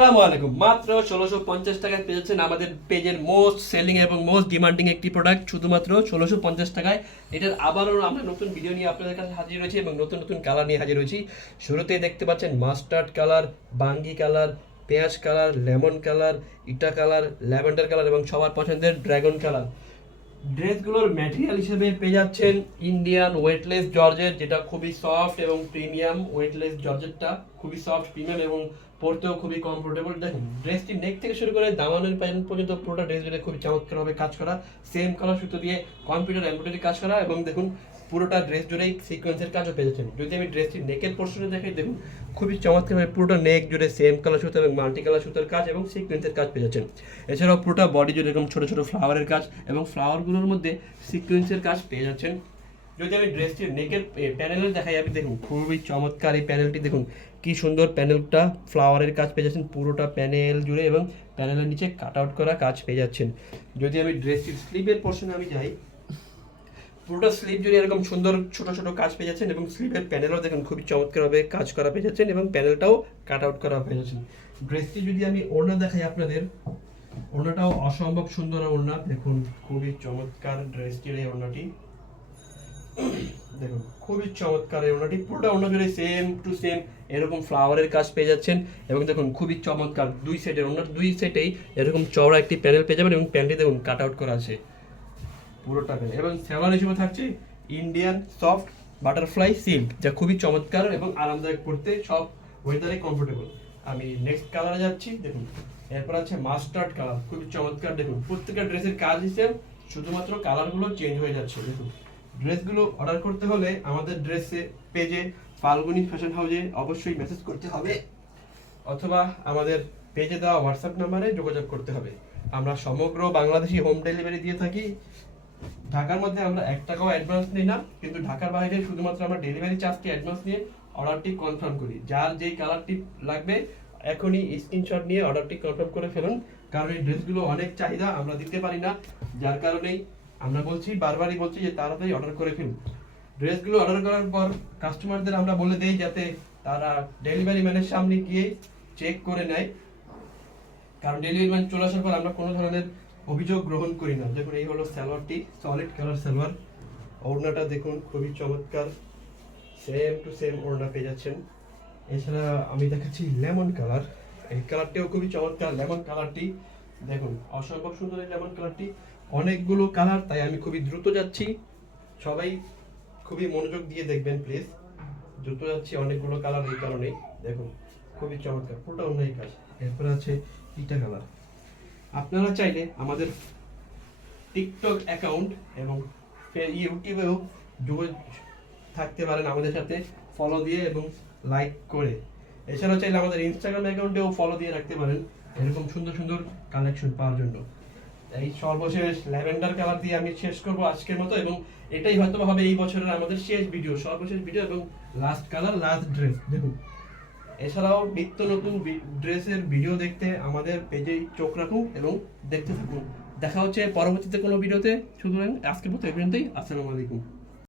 আসসালামু আলাইকুম। মাত্র ১৬৫০ টাকায় পেয়ে যাচ্ছেন আমাদের পেজের মোস্ট সেলিং এবং মোস্ট ডিমান্ডিং একটি প্রোডাক্ট, শুধুমাত্র ১৬৫০ টাকায়। এটার আবারও আমরা নতুন ভিডিও নিয়ে আপনাদের কাছে হাজির হয়েছি এবং নতুন নতুন কালার নিয়ে হাজির হয়েছি। শুরুতেই দেখতে পাচ্ছেন মাস্টার্ড কালার, বাঙ্গি কালার, পেঁয়াজ কালার, লেমন কালার, ইটা কালার, ল্যাভেন্ডার কালার এবং সবার পছন্দের ড্রাগন কালার। ড্রেসগুলোর ম্যাটেরিয়াল হিসেবে পেয়ে যাচ্ছেন ইন্ডিয়ান ওয়েটলেস জর্জেট, যেটা খুবই সফট এবং প্রিমিয়াম। ওয়েটলেস জর্জেটটা খুবই সফট, প্রিমিয়াম এবং পরতেও খুবই কমফোর্টেবল। দেখুন ড্রেসটি নেক থেকে শুরু করে দামানের প্যান্ট পর্যন্ত পুরোটা ড্রেস জুড়ে খুবই চমৎকারভাবে কাজ করা, সেম কালার সুতো দিয়ে কম্পিউটার এমব্রয়ডারি কাজ করা এবং দেখুন পুরোটা ড্রেস জুড়েই সিকোয়েন্সের কাজও পেয়ে যাচ্ছেন। যদি আমি ড্রেসটির নেকের পোর্শনে দেখাই, দেখুন খুবই চমৎকারভাবে পুরোটা নেক জুড়ে সেম কালার সুতো এবং মাল্টি কালার সুতোর কাজ এবং সিকোয়েন্সের কাজ পেয়ে যাচ্ছেন। এছাড়াও পুরোটা বডি জুড়ে এরকম ছোটো ছোটো ফ্লাওয়ারের কাজ এবং ফ্লাওয়ারগুলোর মধ্যে সিকোয়েন্সের কাজ পেয়ে যাচ্ছেন। যদি আমি ড্রেসটির নেকের প্যানেলে দেখাই, আপনি দেখুন খুবই চমৎকার এই প্যানেলটি, দেখুন কি সুন্দর প্যানেলটা, ফ্লাওয়ারের কাজ পেয়ে যাচ্ছেন পুরোটা প্যানেল জুড়ে এবং প্যানেলের নিচে কাট আউট করা কাজ পেয়ে যাচ্ছেন। যদি আমি ড্রেসটির স্লিভের পোর্শনে আমি যাই, পুরোটা স্লিভ জুড়ে এরকম সুন্দর ছোট ছোট কাজ পেয়ে যাচ্ছেন এবং স্লিভের প্যানেলও দেখুন খুবই চমৎকারভাবে কাজ করা পেয়ে যাচ্ছেন এবং প্যানেলটাও কাট আউট করা পেয়ে যাচ্ছেন। ড্রেসটি যদি আমি ওড়না দেখাই আপনাদের, ওড়নাটাও অসম্ভব সুন্দর ওড়না, দেখুন খুবই চমৎকার ড্রেসটির এই ওড়নাটি, দেখুন খুবই চমৎকার এই ওড়নাটি, পুরোটা ওড়না জুড়ে সেম টু সেম এরকম ফ্লাওয়ারের কাজ পেয়ে যাচ্ছেন এবং দেখুন খুবই চমৎকার দুই সেটের ওড়নার দুই সেটেই এরকম চওড়া একটি প্যানেল পেয়ে যাবেন এবং প্যান্টটি দেখুন কাট আউট করা আছে পুরোটা প্যানেল। এবং সেলার হিসেবে থাকছে ইন্ডিয়ান সফট বাটারফ্লাই সিল্ক, যা খুবই চমৎকার এবং আরামদায়ক, পড়তে সব ওয়েদারে কমফোর্টেবল। আমি নেক্সট কালারে যাচ্ছি, দেখুন এরপর আছে মাস্টার্ড কালার, খুবই চমৎকার। দেখুন প্রত্যেকটা ড্রেসের কাজ হিসেবে শুধুমাত্র কালারগুলো চেঞ্জ হয়ে যাচ্ছে। দেখুন ড্রেসগুলো অর্ডার করতে হলে আমাদের ড্রেসে পেজে ফাল্গুনি ফ্যাশন হাউসে অবশ্যই মেসেজ করতে হবে অথবা আমাদের পেজে দেওয়া হোয়াটসঅ্যাপ নাম্বারে যোগাযোগ করতে হবে। আমরা সমগ্র বাংলাদেশি হোম ডেলিভারি দিয়ে থাকি। ঢাকার মধ্যে আমরা 1 টাকাও অ্যাডভান্স নিই না, কিন্তু ঢাকার বাইরে শুধুমাত্র আমরা ডেলিভারি চার্জটি অ্যাডভান্স নিয়ে অর্ডারটি কনফার্ম করি। যার যেই কালারটি লাগবে এখনই স্ক্রিনশট নিয়ে অর্ডারটি কনফার্ম করে ফেলুন, কারণ এই ড্রেসগুলো অনেক চাহিদা, আমরা দিতে পারি না। যার কারণেই আমরা বারবারই বলছি যে তাড়াতাড়ি অর্ডার করে ফেলুন। ড্রেসগুলো অর্ডার করার পর কাস্টমারদের আমরা বলে দেই যাতে তারা ডেলিভারি ম্যানের সামনে গিয়ে চেক করে নেয়, কারণ ডেলিভারি ম্যান চলে আসার পর আমরা কোনো ধরনের অভিযোগ গ্রহণ করি না। দেখুন এই হলো সালোয়ারটি, সলিড কালার সালোয়ার। ওড়নাটা দেখুন খুবই চমৎকার, সেম টু সেম ওড়না পেয়ে যাচ্ছেন। এছাড়া আমি দেখাচ্ছি লেমন কালার, এই কালারটিও খুবই চমৎকার। লেমন কালারটি দেখুন অসম্ভব সুন্দর এই লেমন কালারটি, অনেকগুলো কালার, তাই আমি খুবই দ্রুত যাচ্ছি, সবাই খুবই মনোযোগ দিয়ে দেখবেন প্লিজ। দ্রুত যাচ্ছি, অনেকগুলো কালার এই কারণেই। দেখুন খুবই চমৎকার, পুরোটা অন্য কাজ। এরপরে আছে ইটা কালার। আপনারা চাইলে আমাদের টিকটক অ্যাকাউন্ট এবং ইউটিউবেও যোগাযোগ থাকতে পারেন আমাদের সাথে ফলো দিয়ে এবং লাইক করে। এছাড়াও চাইলে আমাদের ইনস্টাগ্রাম অ্যাকাউন্টেও ফলো দিয়ে রাখতে পারেন এরকম সুন্দর সুন্দর কালেকশন পাওয়ার জন্য। এই সর্বশেষ ল্যাভেন্ডার কালার দিয়ে আমি শেষ করব আজকের মতো, এবং এটাই হয়তো হবে এই বছরের আমাদের শেষ ভিডিও, সর্বশেষ ভিডিও এবং লাস্ট কালার, লাস্ট ড্রেস। দেখুন এছাড়াও নিত্য নতুন ড্রেসের ভিডিও দেখতে আমাদের পেজেই চোখ রাখুন এবং দেখতে থাকুন। দেখা হচ্ছে পরবর্তীতে কোনো ভিডিওতে। সুতরাং আজকের মতো এই পর্যন্তই। আসসালামু আলাইকুম।